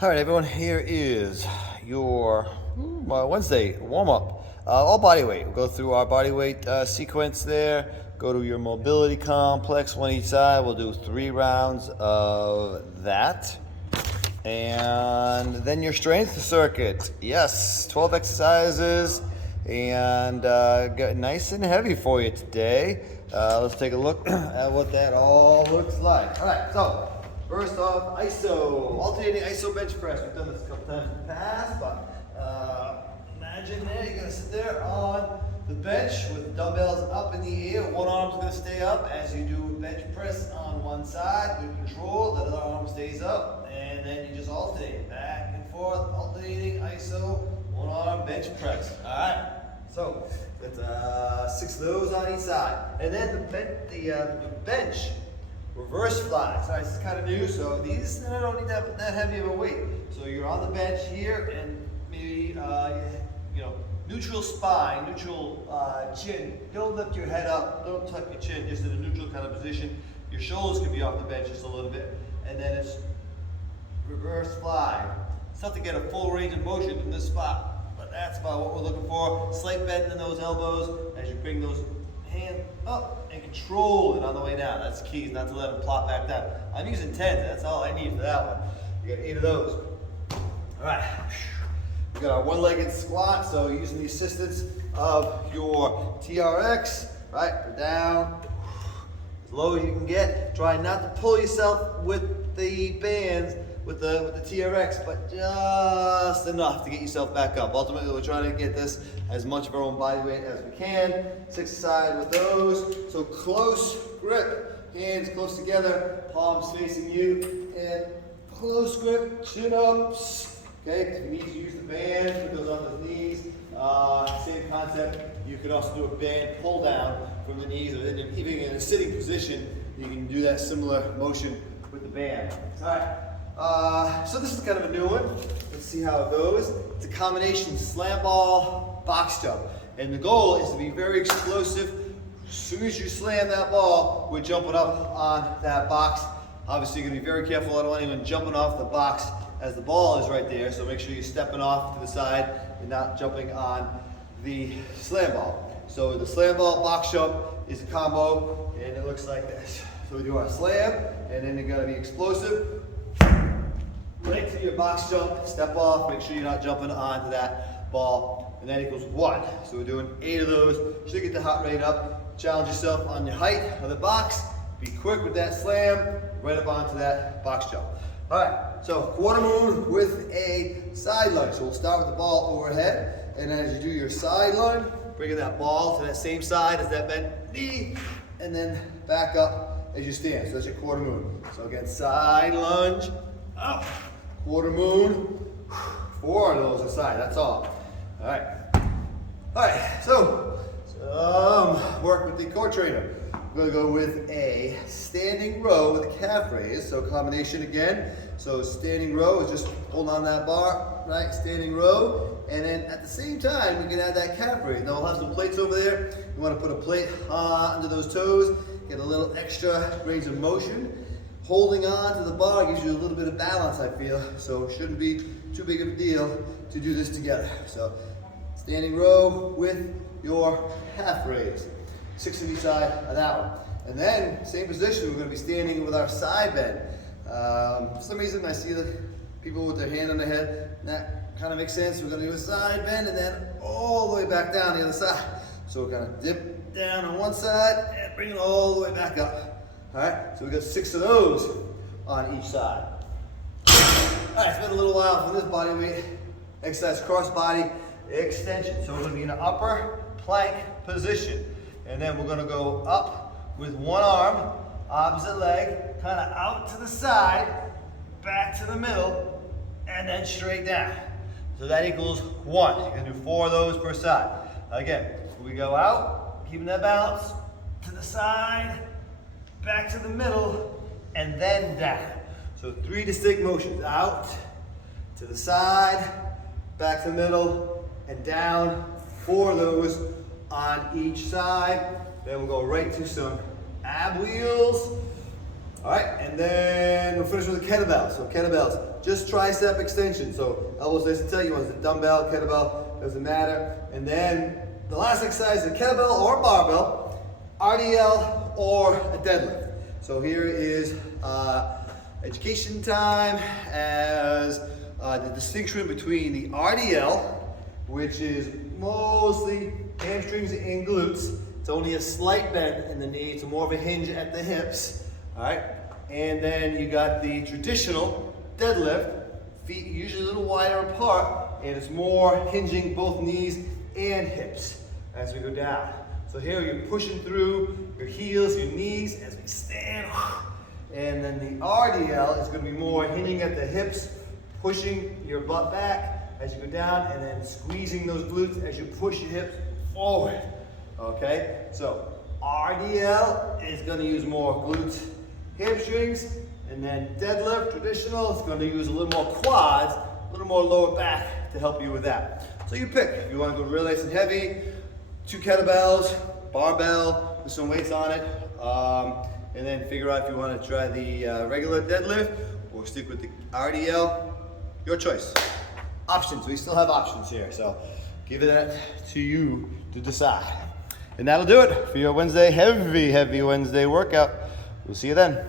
All right, everyone, here is your Wednesday warm-up. All body weight. We'll go through our body weight sequence there. Go to your mobility complex, one each side. We'll do 3 rounds of that. And then your strength circuit. Yes, 12 exercises and get nice and heavy for you today. Let's take a look at what that all looks like. All right, so first off, ISO, alternating ISO bench press. We've done this a couple times in the past, but imagine there, you're gonna sit there on the bench with the dumbbells up in the air. One arm's gonna stay up as you do bench press on one side with control. The other arm stays up, and then you just alternate back and forth, alternating ISO, one arm bench press. All right, so that's 6 of those on each side, and then the bench reverse flies. All right, this is kind of new, so these don't need that heavy of a weight. So you're on the bench here, and maybe neutral spine, neutral chin. Don't lift your head up, don't tuck your chin, just in a neutral kind of position. Your shoulders can be off the bench just a little bit, and then it's reverse fly. It's tough to get a full range of motion in this spot, but that's about what we're looking for. Slight bend in those elbows as you bring those hands up and control it on the way down. That's the key, is not to let them plop back down. I'm using 10, that's all I need for that one. You got 8 of those. All right, we got our one-legged squat, so using the assistance of your TRX, right, go down, as low as you can get. Try not to pull yourself with the bands, with the TRX, but just enough to get yourself back up. Ultimately, we're trying to get this as much of our own body weight as we can. 6 aside with those. So close grip, hands close together, palms facing you, and close grip, chin ups. Okay, if you need to use the band, put those on the knees. Same concept. You can also do a band pull down from the knees, or even in a sitting position, you can do that similar motion with the band. All right. So this is kind of a new one. Let's see how it goes. It's a combination slam ball, box jump. And the goal is to be very explosive. As soon as you slam that ball, we're jumping up on that box. Obviously, you're gonna be very careful. I don't want anyone jumping off the box as the ball is right there. So make sure you're stepping off to the side and not jumping on the slam ball. So the slam ball box jump is a combo, and it looks like this. So we do our slam, and then you're gonna be explosive. Right to your box jump, step off, make sure you're not jumping onto that ball, and that equals 1. So we're doing 8 of those. Should get the heart rate up. Challenge yourself on your height of the box. Be quick with that slam, right up onto that box jump. All right, so quarter moon with a side lunge. So we'll start with the ball overhead, and then as you do your side lunge, bringing that ball to that same side as that bent knee, and then back up as you stand. So that's your quarter moon. So again, side lunge, up. Quarter moon, 4 of those aside, that's all. All right. All right, so work with the core trainer. We're gonna go with a standing row with a calf raise. So combination again. So standing row is just holding on that bar, right? Standing row. And then at the same time, we can add that calf raise. Now we'll have some plates over there. You wanna put a plate under those toes, get a little extra range of motion. Holding on to the bar gives you a little bit of balance, I feel, so it shouldn't be too big of a deal to do this together. So, standing row with your half raise. 6 on each side of that one. And then, same position, we're gonna be standing with our side bend. For some reason, I see the people with their hand on their head, and that kind of makes sense. We're gonna do a side bend and then all the way back down the other side. So we're gonna dip down on one side and bring it all the way back up. All right, so we got 6 of those on each side. All right, it's been a little while for this body weight exercise, cross body extension. So we're gonna be in an upper plank position. And then we're gonna go up with one arm, opposite leg, kind of out to the side, back to the middle, and then straight down. So that equals 1. You're gonna do 4 of those per side. Again, we go out, keeping that balance, to the side, back to the middle, and then down. So 3 distinct motions. Out, to the side, back to the middle, and down. 4 of those on each side. Then we'll go right to some ab wheels. All right, and then we'll finish with the kettlebell. So kettlebells, just tricep extension. So elbows nice and tight. You want the dumbbell, kettlebell, doesn't matter. And then the last exercise, the kettlebell or barbell, RDL or a deadlift. So here is education time as the distinction between the RDL, which is mostly hamstrings and glutes. It's only a slight bend in the knee. It's more of a hinge at the hips. All right, and then you got the traditional deadlift, feet usually a little wider apart, and it's more hinging both knees and hips as we go down. So here you're pushing through your heels, your knees as we stand. And then the RDL is going to be more hinging at the hips, pushing your butt back as you go down, and then squeezing those glutes as you push your hips forward. Okay, so RDL is going to use more glutes, hamstrings, and then deadlift, traditional, is going to use a little more quads, a little more lower back to help you with that. So you pick. If you want to go real nice and heavy, 2 kettlebells, barbell, with some weights on it, and then figure out if you want to try the regular deadlift or stick with the RDL. Your choice. Options. We still have options here, so give that to you to decide. And that'll do it for your Wednesday, heavy Wednesday workout. We'll see you then.